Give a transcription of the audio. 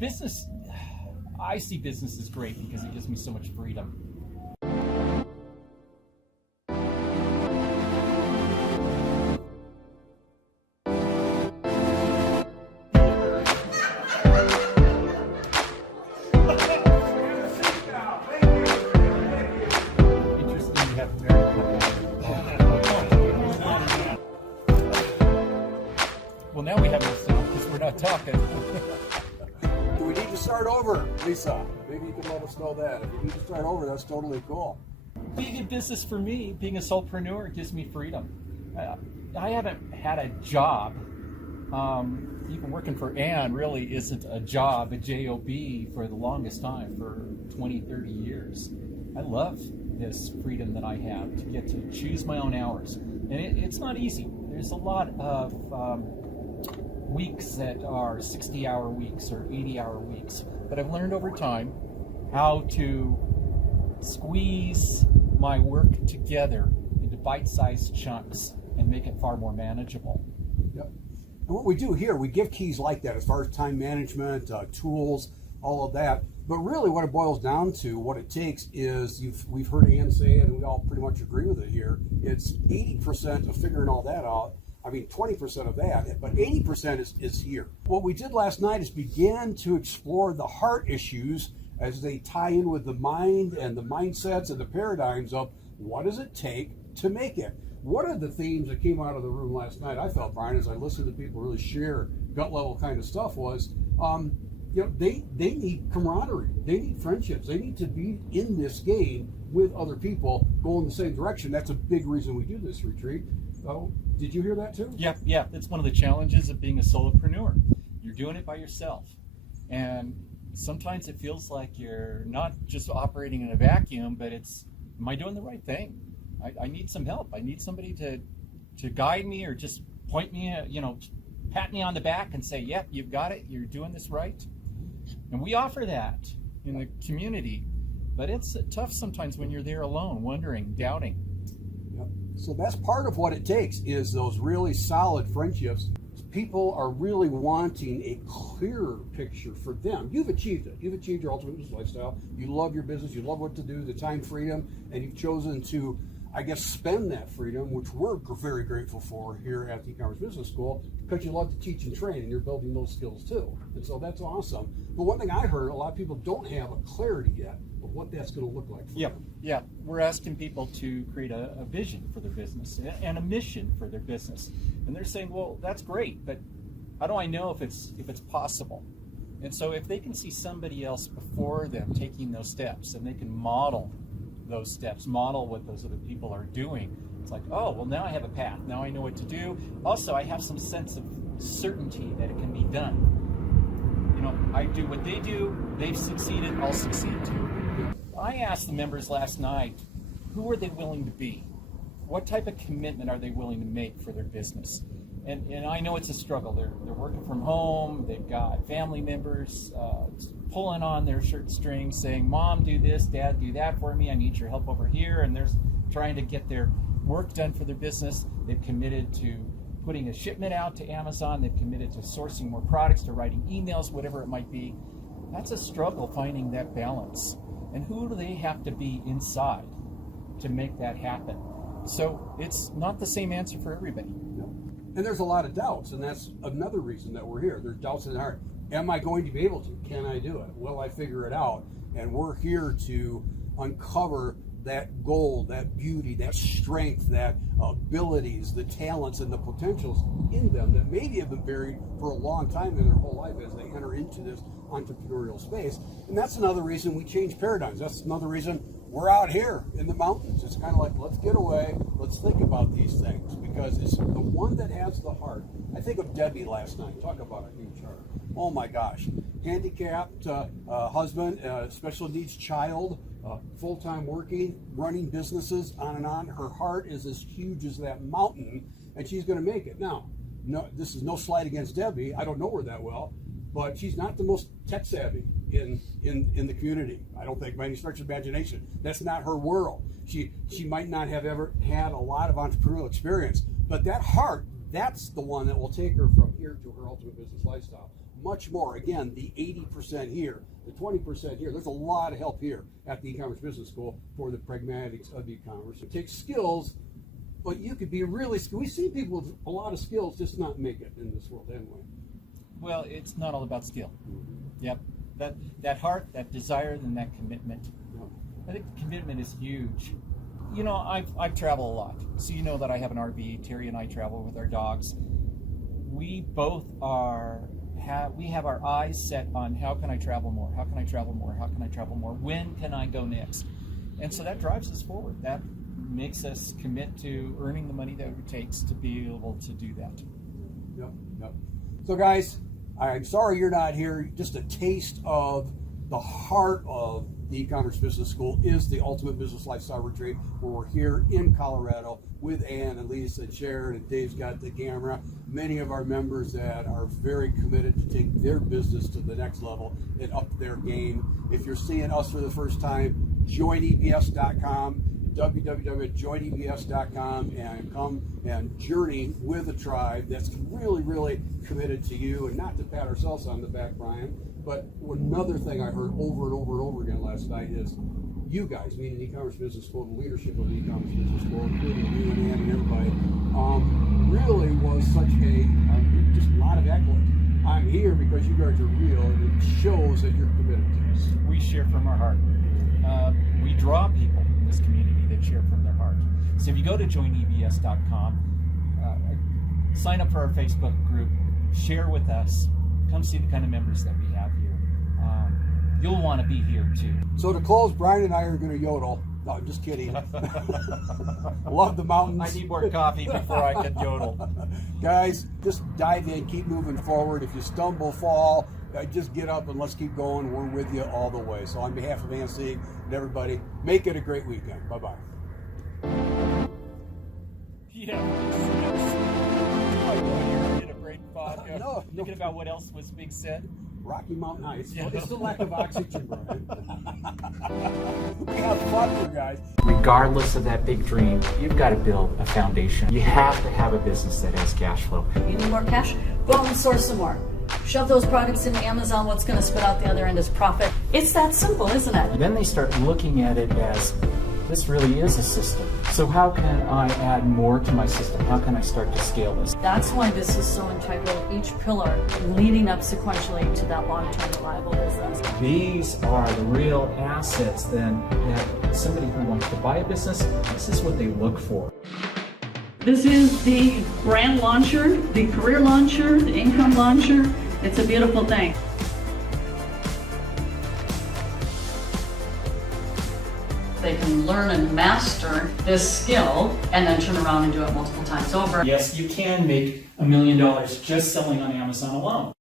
Business, I see business as great because it gives me so much freedom. Interesting, you have well, now we have no sound because we're not talking. Do we need to start over, Lisa? Maybe you can let us know that. If we need to start over, that's totally cool. Being in business for me, being a solopreneur, gives me freedom. I haven't had a job. Even working for Ann really isn't a job, a J-O-B, for the longest time, for 20, 30 years. I love this freedom that I have to get to choose my own hours. And it's not easy. There's a lot of weeks that are 60-hour weeks or 80-hour weeks. But I've learned over time how to squeeze my work together into bite-sized chunks and make it far more manageable. Yep. And what we do here, we give keys like that as far as time management, tools, all of that. But really what it boils down to, what it takes is, we've heard Ann say it, and we all pretty much agree with it here, it's 80% of figuring all that out. I mean, 20% of that, but 80% is here. What we did last night is begin to explore the heart issues as they tie in with the mind and the mindsets and the paradigms of what does it take to make it. One of the themes that came out of the room last night, I felt, Brian, as I listened to people really share gut level kind of stuff, was they need camaraderie, they need friendships, they need to be in this game with other people going the same direction. That's a big reason we do this retreat. Oh, did you hear that too? Yeah. That's one of the challenges of being a solopreneur. You're doing it by yourself. And sometimes it feels like you're not just operating in a vacuum, but it's, am I doing the right thing? I need some help. I need somebody to guide me or just point me, pat me on the back and say, yep, you've got it. You're doing this right. And we offer that in the community. But it's tough sometimes when you're there alone, wondering, doubting. So that's part of what it takes, is those really solid friendships. People are really wanting a clearer picture for them. You've achieved it. You've achieved your ultimate business lifestyle. You love your business. You love what to do, the time freedom, and you've chosen to, I guess, spend that freedom, which we're very grateful for here at the e-commerce business school, because you love to teach and train, and you're building those skills too. And so that's awesome. But one thing I heard, a lot of people don't have a clarity yet of what that's going to look like for them. Yeah. We're asking people to create a vision for their business and a mission for their business. And they're saying, well, that's great, but how do I know if it's possible? And so if they can see somebody else before them taking those steps, and they can model those steps, model what those other people are doing, it's like, oh, well, now I have a path. Now I know what to do. Also, I have some sense of certainty that it can be done. I do what they do, they've succeeded, I'll succeed too. I asked the members last night, who are they willing to be? What type of commitment are they willing to make for their business? And I know it's a struggle. They're working from home, they've got family members pulling on their shirt strings saying, Mom, do this, Dad, do that for me, I need your help over here. And they're trying to get their work done for their business. They've committed to putting a shipment out to Amazon. They've committed to sourcing more products, to writing emails, whatever it might be. That's a struggle, finding that balance. And who do they have to be inside to make that happen? So it's not the same answer for everybody. No. And there's a lot of doubts, and that's another reason that we're here. There's doubts in the heart. Am I going to be able to? Can I do it? Will I figure it out? And we're here to uncover that gold, that beauty, that strength, that abilities, the talents, and the potentials in them that maybe have been buried for a long time in their whole life as they enter into this entrepreneurial space. And that's another reason we change paradigms. That's another reason we're out here in the mountains. It's kind of like, let's get away, let's think about these things, because it's the one that has the heart. I think of Debbie last night. Talk about a huge heart. Oh my gosh. Handicapped husband, special needs child, full-time working, running businesses, on and on. Her heart is as huge as that mountain, and she's going to make it. Now, no, this is no slight against Debbie. I don't know her that well, but she's not the most tech savvy in the community. I don't think by any stretch of imagination. That's not her world. She might not have ever had a lot of entrepreneurial experience, but that heart, that's the one that will take her from here to her ultimate business lifestyle. much more. Again, the 80% here, the 20% here. There's a lot of help here at the e-commerce business school for the pragmatics of e-commerce. It takes skills, but you could be really, we see people with a lot of skills just not make it in this world anyway. Well, it's not all about skill. Yep. That heart, that desire, and that commitment. I think commitment is huge. You know, I've traveled a lot, so you know that I have an RV. Terry and I travel with our dogs. We both we have our eyes set on how can I travel more? How can I travel more? How can I travel more? When can I go next? And so that drives us forward. That makes us commit to earning the money that it takes to be able to do that. Yep. So guys, I'm sorry you're not here. Just a taste of the heart of the e-commerce business school is the Ultimate Business Lifestyle Retreat, where we're here in Colorado with Ann and Lisa and Sharon, and Dave's got the camera. Many of our members that are very committed to take their business to the next level and up their game. If you're seeing us for the first time, joinebs.com, www.joinebs.com, and come and journey with a tribe that's really, really committed to you. And not to pat ourselves on the back, Brian, but another thing I heard over and over and over again last night is you guys, meaning the e-commerce business school, the leadership of the e-commerce business school, including you and Ann and everybody, really was such just a lot of accolades. I'm here because you guys are real, and it shows that you're committed to this. We share from our heart. We draw people in this community that share from their heart. So if you go to joinebs.com, sign up for our Facebook group, share with us, come see the kind of members that we have here. You'll want to be here too. So to close, Brian and I are going to yodel. No, I'm just kidding. Love the mountains. I need more coffee before I can yodel. Guys, just dive in, keep moving forward. If you stumble, fall, just get up and let's keep going. We're with you all the way. So on behalf of Nancy and everybody, make it a great weekend. Bye-bye. Yeah. Get a great thought. No. Thinking about what else was being said. Rocky Mountain Ice. Yeah. It's the lack of oxygen, Brian. We have fun here, guys. Regardless of that big dream, you've got to build a foundation. You have to have a business that has cash flow. You need more cash? Go out and source some more. Shove those products into Amazon. What's going to spit out the other end is profit. It's that simple, isn't it? Then they start looking at it as, this really is a system. So how can I add more to my system? How can I start to scale this? That's why this is so integral, each pillar leading up sequentially to that long-term reliable business. These are the real assets then that somebody who wants to buy a business, this is what they look for. This is the brand launcher, the career launcher, the income launcher. It's a beautiful thing. They can learn and master this skill and then turn around and do it multiple times over. Yes, you can make $1 million just selling on Amazon alone.